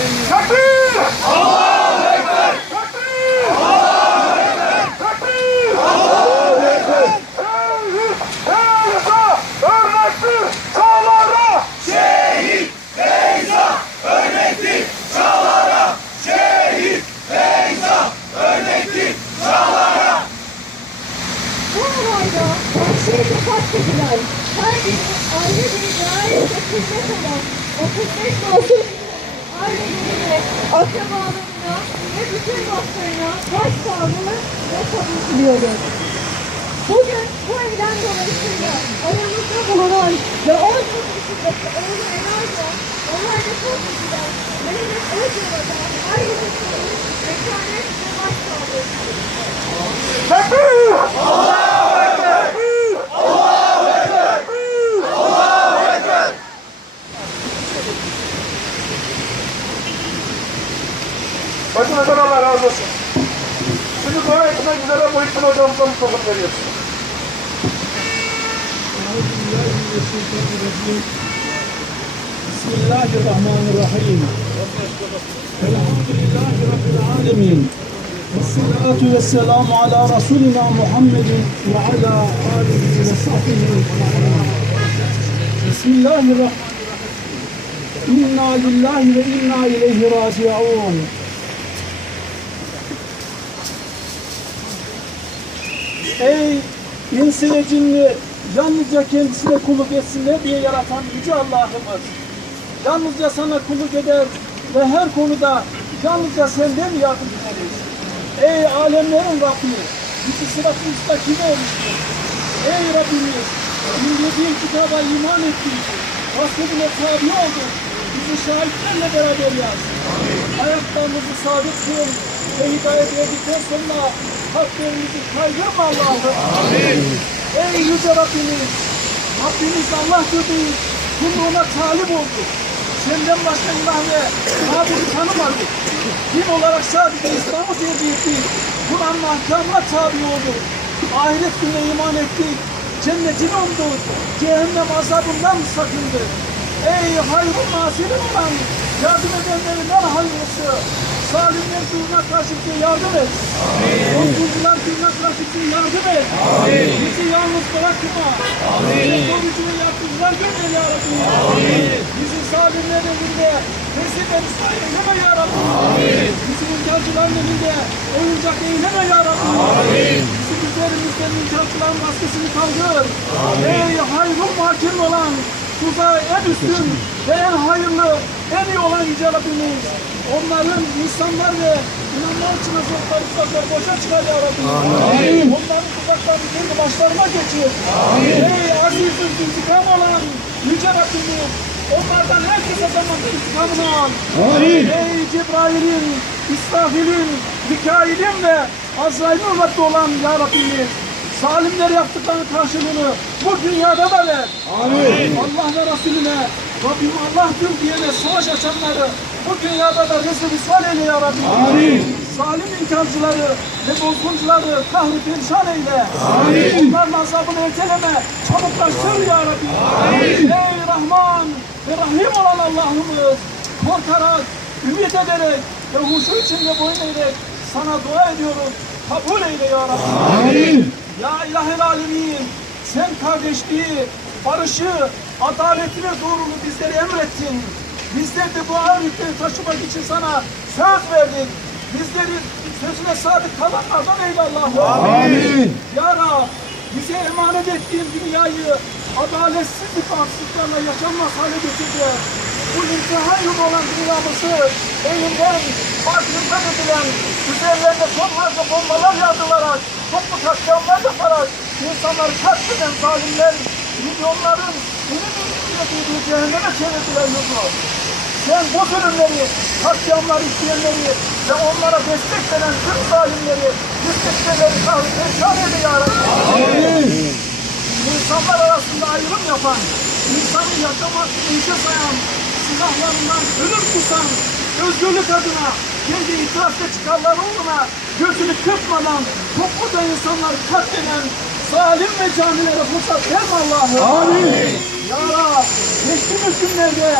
Takbir! Allahu Ekber! Takbir! Allahu Ekber! Takbir! Allahu Ekber! Feyza örnektir çağlara! Şehit Feyza örnektir çağlara! Şehit Feyza örnektir çağlara! Bu olayda vahşice katledilen, her biri ayrı bir gayet kısmet olan 35 masum akrabalarına ve bütün dostlarına başsağlığı ve sabır diliyorum. Bugün bu eylem dolayısıyla aramızda bulunan ve 10 yıl içindeki oğlu Enay'la olayda çok üzülen Mehmet Özyola'da ailesinin mekanet ve başsağlığı Tekbir! بسم الله الرحمن الرحيم الحمد لله رب العالمين والصلاة والسلام على رسولنا محمد وعلى آله وصحبه بسم الله الرحمن الرحيم إنا لله وإنا إليه راجعون Ey insi ve cinni yalnızca kendisine kulluk etsinler diye yaratan Yüce Allah'ımız. Yalnızca sana kulluk eder ve her konuda yalnızca senden yardım dileriz. Ey alemlerin Rabbi, bizi sırat-ı müstakime eriştir. Ey Rabbimiz, indirdiğin kitaba iman ettik. Vasfedine tabi olduk. Bizi şahitlerle beraber yaz. Ayaklarımızı sabit kıl ve hidayet verdikten sonra kalplerimizi kaydırma Allah'ım. Ey yüce Rabbimiz, Rabbimiz Allah'tır değil, kulluğuna talip olduk. Senden başka ilah ve mabudi tanımadık. Din olarak sadece İslam'ı tercih ettik. Kur'an'ın ahkamına tabi olduk. Ahiret gününe iman ettik. Cennetin umduk. Cehennem azabından sakındık. Ey hayrun nasirin olan, yardım edenlerinden hayırlısı. Zalimler duruna karşı bize yardım et. Korkucular duruna karşı bize yardım et. Bizi yalnız bırakma. Korucu ve yardımcılar gönder ya Rabbi. Bizi zalimlerin elinde ve rüsva eyleme ya Rabbi. Bizi inkarcıların elinde oyuncak eyleme ya Rabbi. Bizim üzerimizden inkarcıların maskesini kaldır. Ey hayrul makin olan, tuzağa en üstün ve en hayırlı, en iyi olan Yüce Rabbimiz. Onların insanlar ve inanlar için azapları uzaklar boşa çıkar ya Rabbi. Onların tuzaklarını kendi başlarına geçir. Ey azizül intikam olan Yüce Rabbimiz. Onlardan herkese zamanında intikamını al. Ey Cebrail'in, İsrafil'in, Mikail'in ve Azrail'in ümmetli olan Ya Rabbimiz. Zalimler yaptıklarının karşılığını bu dünyada da ver. Amin. Allah ve Resulüne Rabbim Allah'tır diyene savaş açanları bu dünyada da rezil rüsval eyle ya Rabbi. Amin. Zalim inkarcıları ve bozguncuları kahri perişan eyle. Amin. Onların azabını erteleme. Çabuklaştır ya Rabbi. Amin. Ey Rahman ve Rahim olan Allah'ımız korkarak, ümit ederek ve huşu içinde boyun eğerek sana dua ediyoruz. Kabul eyle ya Rabbi. Amin. Ya İlahel Alemin, sen kardeşliği, barışı, adaleti ve doğruluğu bizlere emrettin. Bizler de bu ağır yükleri taşımak için sana söz verdik. Bizleri sözüne sadık kalanlardan eyle Allah'ım. Amin. Ya Rab, bize emanet ettiğin dünyayı adaletsizlik haksızlıklarla yaşanmaz hale getirdi. Bu imtihan olan dünyamızı elinden, farkından edilen, üzerlerine tonlarca bombalar yağdırarak, toplu katliamlar yaparak, insanları katleden zalimler, milyonların ünlü bir cehenneme çevirdiler yurdu. Sen bu zulümleri, katliamlar isteyenleri ve onlara destek veren tüm zalimleri, kahri perişan eyle ya Rabbi. İnsanlar arasında ayrım yapan, insanı yaşamak iyice sayan, silahlarından ölüm kusan, özgürlük adına, kendi itirafta çıkarlar uğruna gözünü kırpmadan topluca insanlar katleden zalim ve canilere fırsat verme Allah'ım. Amin. Ya Rab, geçtiğimiz günlerde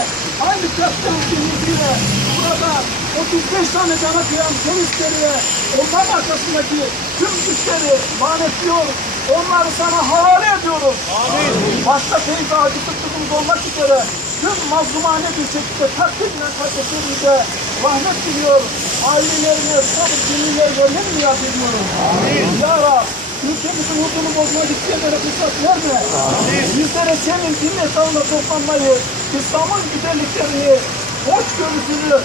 aynı katliam günlüğüyle burada 35 tane cana kıyan polisleri onların arkasındaki tüm güçleri lanetliyor. Onları sana havale ediyoruz. Amin. Başta teyze acı tuttuğumuz olmak üzere tüm mazlumane bir şekilde takdir edilen kardeşlerimize rahmet diliyor. Ailelerine sabır cümleler vermeni niyaz ediyorum. Amin. Ya Rab, ülkemizin huzurunu bozmak isteyenlere fırsat verme. Bizlere senin din etrafında toplanmayı, İslam'ın güzelliklerini, hoşgörüsünü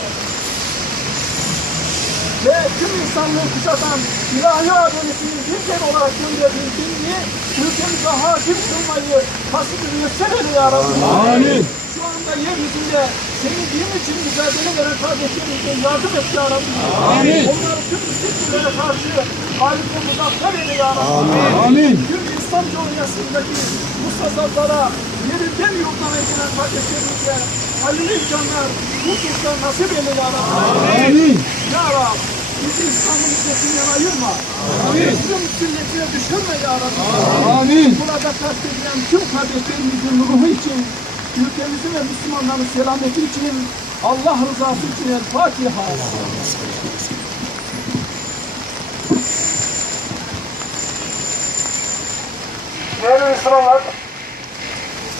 ve tüm insanlığı kuşatan ilahi adaletinin bir kere olarak gönderdiğin dinini ülkemize hakim kılmayı kasıt müyesser eyle ya Rabbi. Amin. Şu anda yeryüzünde senin din için mücadele veren kardeşlerimize yardım et ya Rabbi. Amin. Onları tüm müstekbirlere karşı galip ve muzaffer eyle ya Rabbi. Amin. Tüm İslam coğrafyasındaki bu sazaklara yerinden yurttan edilen kardeşlerimize hayırlı imkanlar, huzurlar nasip eyle ya Rabbi. Amin. Ya Rabbi. Bizi İslam'ın izzetinden ayırma. Amin. Tüm sünnetine düşürme ya Rabbi. Amin. Burada kastedilen tüm kardeşlerimizin ruhu için, ülkemizin ve Müslümanların selameti için, Allah rızası için El Fatiha. Değerli Müslümanlar,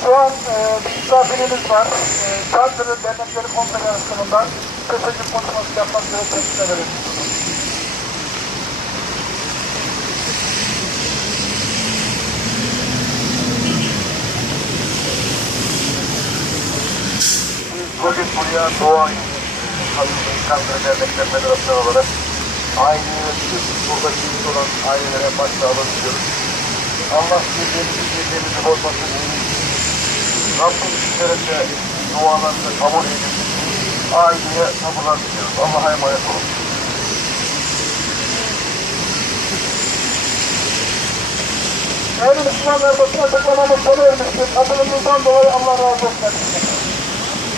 şu an e, bir misafirimiz var. E, Çankırı Dernekleri Konfederasyonundan kısaca konuşması yapmak üzere teklif ederim. Bugün buraya Doğan Çankırı Dernekleri Federasyonu olarak aileye buradaki ilgili olan ailelere başsağlığı diliyoruz. Allah birliğimizi birliğimizi bozmasın. Rabbim sizlere de dualarını kabul edin. Aileye sabırlar diliyoruz. Allah'a emanet olun. Değerli Müslümanlar basın açıklamamız sona ermiştir. Katılımınızdan dolayı Allah razı olsun.